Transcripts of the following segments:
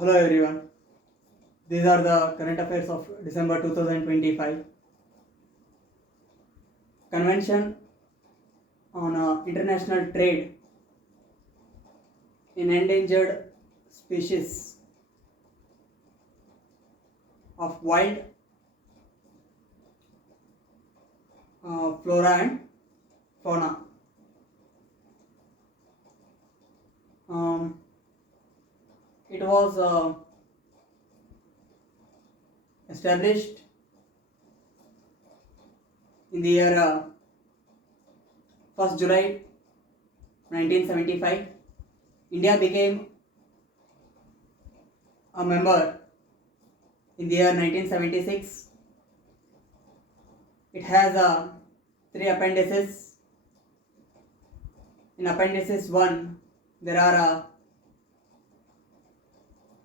Hello everyone. These are the current affairs of December 2025. Convention on International Trade in Endangered Species of Wild Flora and Fauna. Um, it was established in the year 1st July 1975. India became a member in the year 1976. It has three appendices. In appendices 1, there are a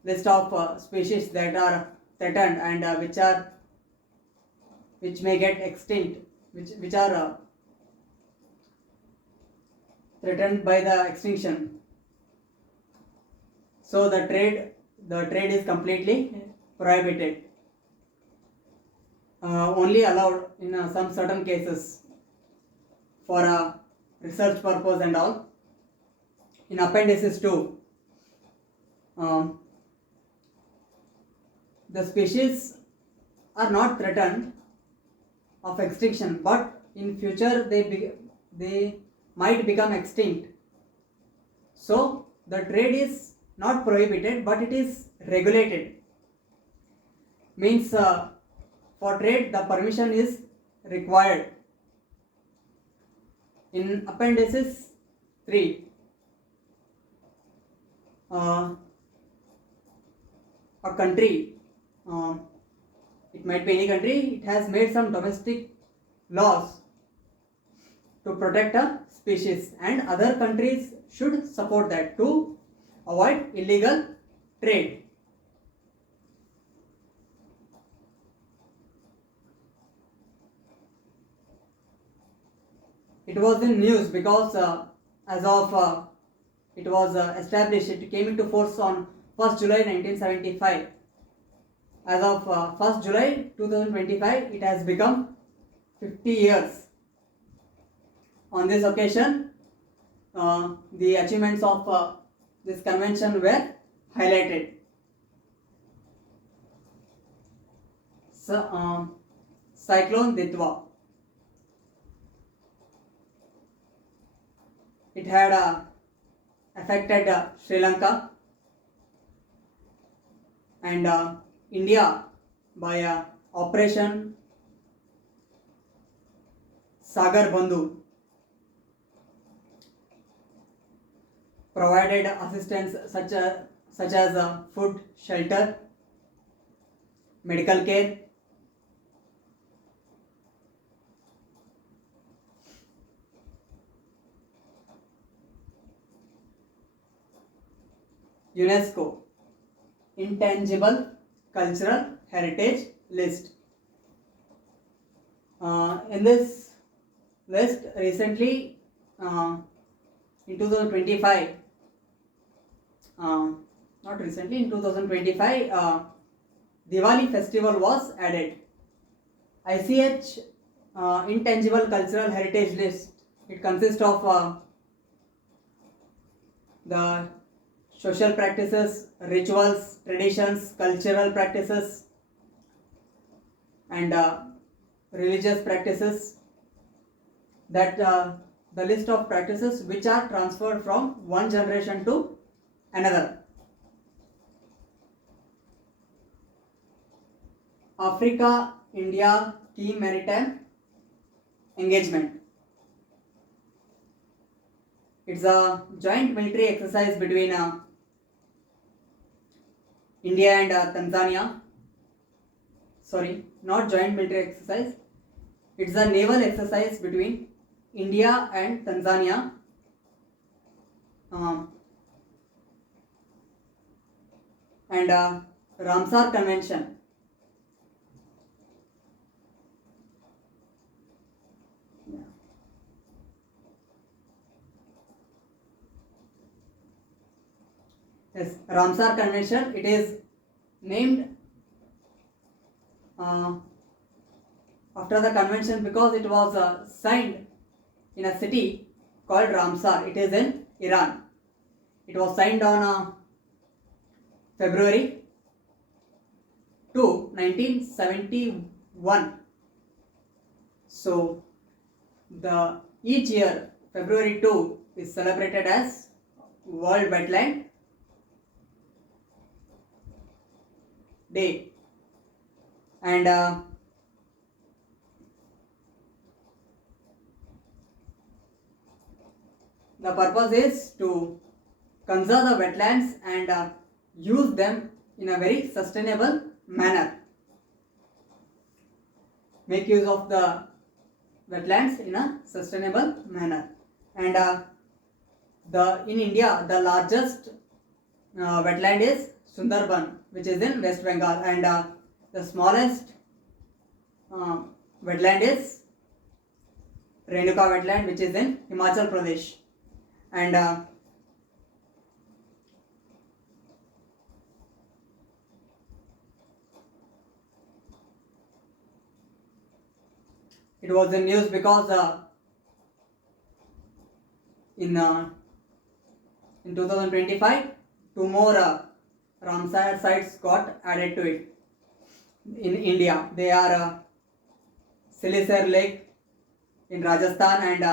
list of species that are threatened and which may get extinct, which are threatened by the extinction. So the trade is completely prohibited. Only allowed in some certain cases for research purpose and all. In appendices 2, the species are not threatened of extinction, but in future they might become extinct. So the trade is not prohibited, but it is regulated. Means for trade the permission is required. In appendices 3, a country, it might be any country, it has made some domestic laws to protect a species, and other countries should support that to avoid illegal trade. It was in news because as of it was established, it came into force on 1st July 1975. As of 1st July 2025, it has become 50 years. On this occasion, the achievements of this convention were highlighted. Cyclone Ditwa. It had affected Sri Lanka and India by Operation Sagar Bandhu provided assistance such as food, shelter, medical care. UNESCO Intangible Cultural Heritage List. In this list, recently in 2025, not recently, in 2025, Diwali festival was added. ICH Intangible Cultural Heritage List. It consists of the social practices, rituals, traditions, cultural practices, and religious practices. That the list of practices which are transferred from one generation to another. Africa India Key Maritime Engagement. It's a joint military exercise between India and Tanzania. Sorry, not joint military exercise. It's a naval exercise between India and Tanzania. And Ramsar Convention. Yes, Ramsar Convention. It is named after the convention because it was signed in a city called Ramsar. It is in Iran. It was signed on February 2, 1971. So the each year February 2 is celebrated as World Wetland Day, and the purpose is to conserve the wetlands and use them in a very sustainable manner. Make use of the wetlands in a sustainable manner. And in India, the largest wetland is Sundarban, which is in West Bengal, and the smallest wetland is Renuka wetland, which is in Himachal Pradesh. And it was in news because in 2025, two more Ramsar sites got added to it in India. They are Silisar Lake in Rajasthan and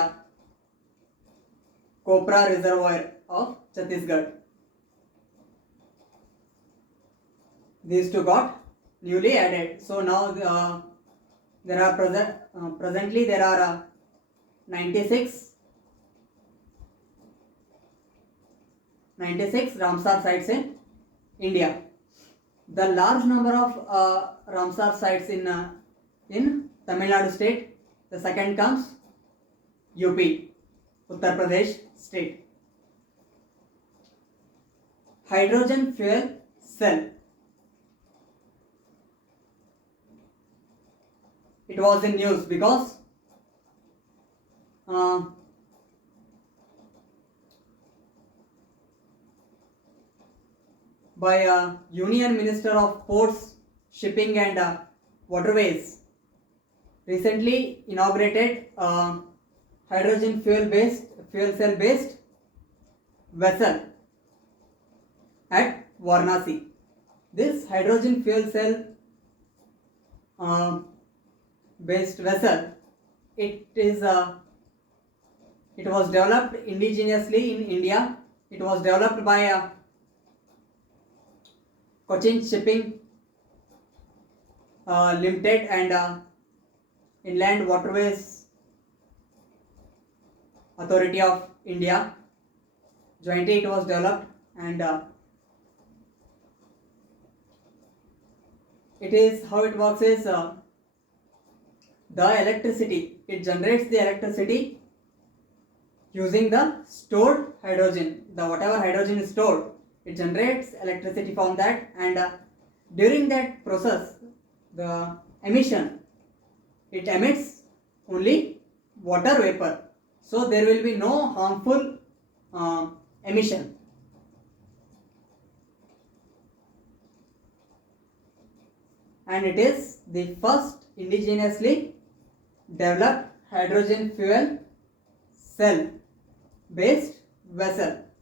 Kopra Reservoir of Chhattisgarh. These two got newly added. So now there are presently there are 96 Ramsar sites in India. The large number of Ramsar sites in Tamil Nadu state. The second comes UP, Uttar Pradesh state. Hydrogen fuel cell. It was in news because by Union Minister of Ports, Shipping and Waterways recently inaugurated hydrogen fuel cell based vessel at Varanasi. This hydrogen fuel cell based vessel, it was developed indigenously in India. It was developed by Cochin Shipping Limited and Inland Waterways Authority of India. Jointly it was developed, and it is how it works is the electricity, it generates the electricity using the stored hydrogen. The whatever hydrogen is stored, it generates electricity from that, and during that process the emission, it emits only water vapor, so there will be no harmful emission. And it is the first indigenously developed hydrogen fuel cell based vessel.